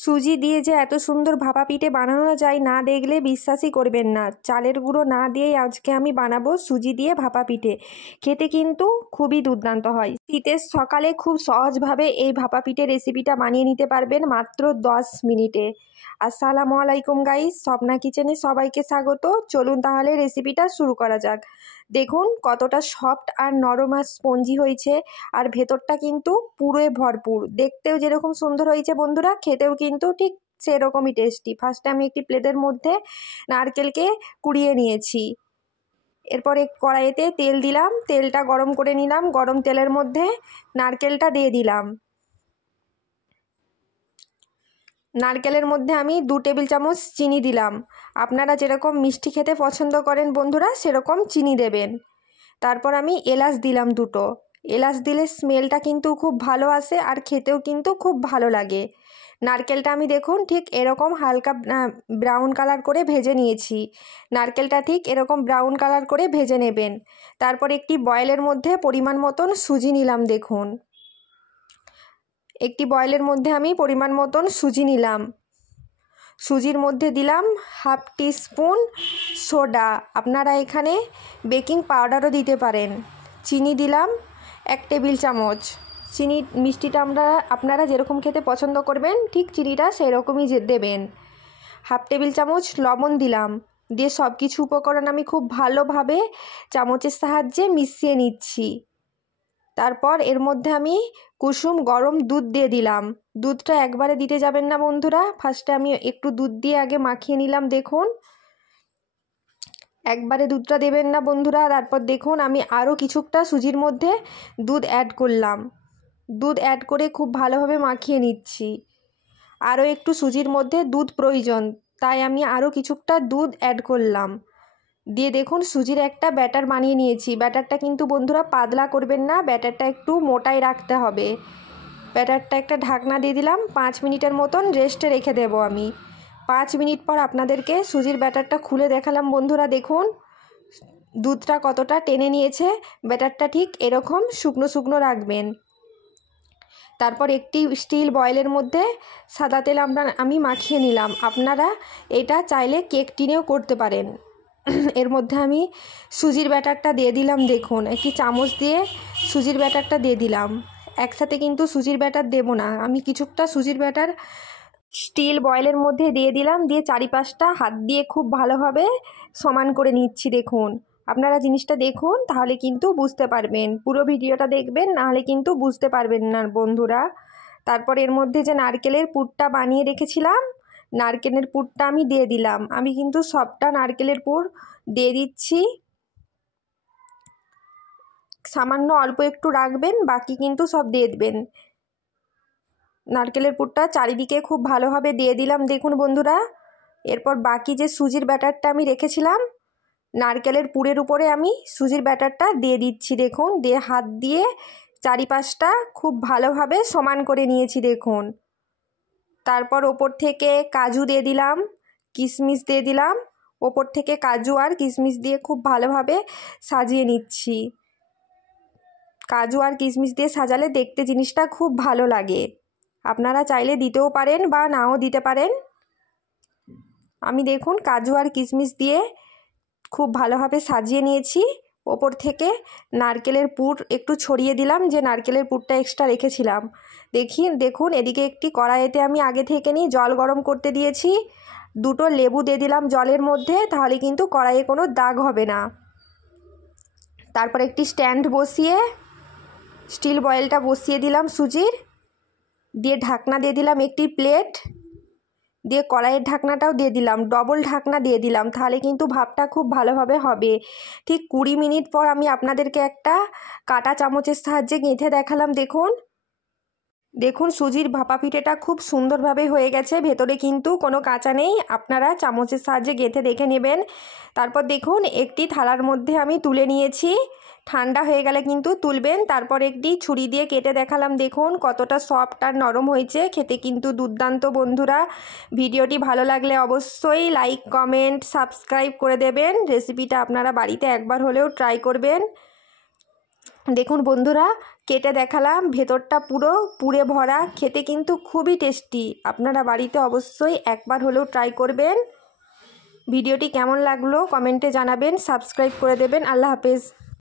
সুজি দিয়ে যে এত সুন্দর ভাপা পিঠে বানানো যায় না দেখলে বিশ্বাসই করবেন না। চালের গুঁড়ো না দিয়েই আজকে আমি বানাবো সুজি দিয়ে ভাপা পিঠে। খেতে কিন্তু খুবই দুর্দান্ত হয়। শীতের সকালে খুব সহজভাবে এই ভাপা পিঠে রেসিপিটা বানিয়ে নিতে পারবেন মাত্র 10 মিনিটে। আসসালামু আলাইকুম গাইস, স্বপ্না কিচেনে সবাইকে স্বাগত। চলুন তাহলে রেসিপিটা শুরু করা যাক। দেখুন কতটা সফট আর নরম আর স্পঞ্জি হয়েছে, আর ভেতরটা কিন্তু পুরোই ভরপুর। দেখতেও যেরকম সুন্দর হয়েছে বন্ধুরা, খেতেও কিন্তু ঠিক সেরকমই টেস্টি। ফার্স্টে আমি একটি প্লেটের মধ্যে নারকেলকে কুড়িয়ে নিয়েছি। এরপরে কড়াইতে তেল দিলাম, তেলটা গরম করে নিলাম। গরম তেলের মধ্যে নারকেলটা দিয়ে দিলাম। নারকেলের মধ্যে আমি 2 টেবিল চামচ চিনি দিলাম। আপনারা যেরকম মিষ্টি খেতে পছন্দ করেন বন্ধুরা সেরকম চিনি দেবেন। তারপর আমি এলাচ দিলাম 2টো। এলাচ দিলে স্মেলটা কিন্তু খুব ভালো আসে আর খেতেও কিন্তু খুব ভালো লাগে। নারকেলটা আমি দেখুন ঠিক এরকম হালকা ব্রাউন কালার করে ভেজে নিয়েছি। নারকেলটা ঠিক এরকম ব্রাউন কালার করে ভেজে নেবেন। তারপর একটি বয়েলের মধ্যে পরিমাণ মতন সুজি নিলাম। দেখুন একটি বয়েলের মধ্যে আমি পরিমাণ মতন সুজি নিলাম। সুজির মধ্যে দিলাম হাফ টিস্পুন সোডা, আপনারা এখানে বেকিং পাউডারও দিতে পারেন। চিনি দিলাম 1 টেবিল চামচ। চিনি মিষ্টিটা আপনারা যেরকম খেতে পছন্দ করবেন ঠিক চিনিটা সেই রকমই দেবেন। হাফ টেবিল চামচ লবণ দিলাম। দিয়ে সব কিছু উপকরণ আমি খুব ভালোভাবে চামচের সাহায্যে মিশিয়ে নিচ্ছি। তারপর এর মধ্যে আমি কুসুম গরম দুধ দিয়ে দিলাম। দুধটা একবারে দিতে যাবেন না বন্ধুরা, ফার্স্টে আমি একটু দুধ দিয়ে আগে মাখিয়ে নিলাম। দেখুন একবারে দুধটা দেবেন না বন্ধুরা। তারপর দেখুন আমি আরও কিছুটা সুজির মধ্যে দুধ অ্যাড করলাম। দুধ অ্যাড করে খুব ভালোভাবে মাখিয়ে নিচ্ছি। আরও একটু সুজির মধ্যে দুধ প্রয়োজন, তাই আমি আরও কিছুটা দুধ অ্যাড করলাম। দিয়ে দেখুন সুজির একটা ব্যাটার বানিয়ে নিয়েছি। ব্যাটারটা কিন্তু বন্ধুরা পাতলা করবেন না, ব্যাটারটা একটু মোটাই রাখতে হবে। ব্যাটারটা একটা ঢাকনা দিয়ে দিলাম। 5 মিনিটের মতন রেস্টে রেখে দেব আমি। 5 মিনিট পর আপনাদেরকে সুজির ব্যাটারটা খুলে দেখালাম বন্ধুরা। দেখুন দুধটা কতটা টেনে নিয়েছে। ব্যাটারটা ঠিক এরকম শুকনো শুকনো রাখবেন। তারপর একটি স্টিল বয়েলের মধ্যে সাদা তেল আমি মাখিয়ে নিলাম। আপনারা এটা চাইলে কেক টিনেও করতে পারেন। এর মধ্যে আমি সুজির ব্যাটারটা দিয়ে দিলাম। দেখুন একটি চামচ দিয়ে সুজির ব্যাটারটা দিয়ে দিলাম। একসাথে কিন্তু সুজির ব্যাটার দেব না, আমি কিছুটা সুজির ব্যাটার স্টিল বয়েলের মধ্যে দিয়ে দিলাম। দিয়ে চারিপাশটা হাত দিয়ে খুব ভালোভাবে সমান করে নিচ্ছি। দেখুন আপনারা জিনিসটা দেখুন, তাহলে কিন্তু বুঝতে পারবেন। পুরো ভিডিওটা দেখবেন, নাহলে কিন্তু বুঝতে পারবেন না বন্ধুরা। তারপর এর মধ্যে যে নারকেলের পুরটা বানিয়ে রেখেছিলাম, নারকেলের পুরটা আমি দিয়ে দিলাম। আমি কিন্তু সবটা নারকেলের পুর দিয়ে দিচ্ছি। সামান্য অল্প একটু রাখবেন, বাকি কিন্তু সব দিয়ে দেবেন। নারকেলের পুরটা চারিদিকে খুব ভালোভাবে দিয়ে দিলাম। দেখুন বন্ধুরা, এরপর বাকি যে সুজির ব্যাটারটা আমি রেখেছিলাম নারকেলের পুরের উপরে আমি সুজির ব্যাটারটা দিয়ে দিচ্ছি। দেখুন দিয়ে হাত দিয়ে চারিপাশটা খুব ভালোভাবে সমান করে নিয়েছি। দেখুন তারপর ওপর থেকে কাজু দিয়ে দিলাম, কিশমিশ দিয়ে দিলাম। ওপর থেকে কাজু আর কিশমিশ দিয়ে খুব ভালোভাবে সাজিয়ে নিচ্ছি। কাজু আর কিশমিশ দিয়ে সাজালে দেখতে জিনিসটা খুব ভালো লাগে। আপনারা চাইলে দিতেও পারেন বা নাও দিতে পারেন। আমি দেখুন কাজু আর কিশমিশ দিয়ে খুব ভালোভাবে সাজিয়ে নিয়েছি। ওপর থেকে নারকেলের পুর একটু ছড়িয়ে দিলাম, যে নারকেলের পুরটা এক্সট্রা রেখেছিলাম। দেখুন এদিকে একটি কড়াইতে আমি আগে থেকে জল গরম করতে দিয়েছি। 2টো লেবু দিয়ে দিলাম জলের মধ্যে, তাহলে কিন্তু কড়াইয়ে কোনো দাগ হবে না। তারপর একটি স্ট্যান্ড বসিয়ে স্টিল বয়েলটা বসিয়ে দিলাম সুজির। দিয়ে ঢাকনা দিয়ে দিলাম একটি প্লেট। দিয়ে কড়াইয়ের ঢাকনাটাও দিয়ে দিলাম, ডবল ঢাকনা দিয়ে দিলাম, তাহলে কিন্তু ভাপটা খুব ভালোভাবে হবে। ঠিক 20 মিনিট পর আমি আপনাদেরকে একটা কাঁটা চামচের সাহায্যে গেঁথে দেখালাম। দেখুন সুজির ভাপা পিঠেটা খুব সুন্দরভাবে হয়ে গেছে, ভেতরে কিন্তু কোনো কাঁচা নেই। আপনারা চামচের সাহায্যে গেঁথে দেখে নেবেন। তারপর দেখুন একটি থালার মধ্যে আমি তুলে নিয়েছি। ঠান্ডা হয়ে গেলে কিন্তু তুলবেন। তারপর একটি ছুরি দিয়ে কেটে দেখালাম। দেখুন কতটা সফট আর নরম হয়েছে, খেতে কিন্তু দুর্দান্ত বন্ধুরা। ভিডিওটি ভালো লাগলে অবশ্যই লাইক কমেন্ট সাবস্ক্রাইব করে দেবেন। রেসিপিটা আপনারা বাড়িতে একবার হলেও ট্রাই করবেন। দেখুন বন্ধুরা কেটে দেখালাম, ভেতরটা পুরো পুরে ভরা, খেতে কিন্তু খুবই টেস্টি। আপনারা বাড়িতে অবশ্যই একবার হলেও ট্রাই করবেন। ভিডিওটি কেমন লাগলো কমেন্টে জানাবেন, সাবস্ক্রাইব করে দেবেন। আল্লাহ হাফেজ।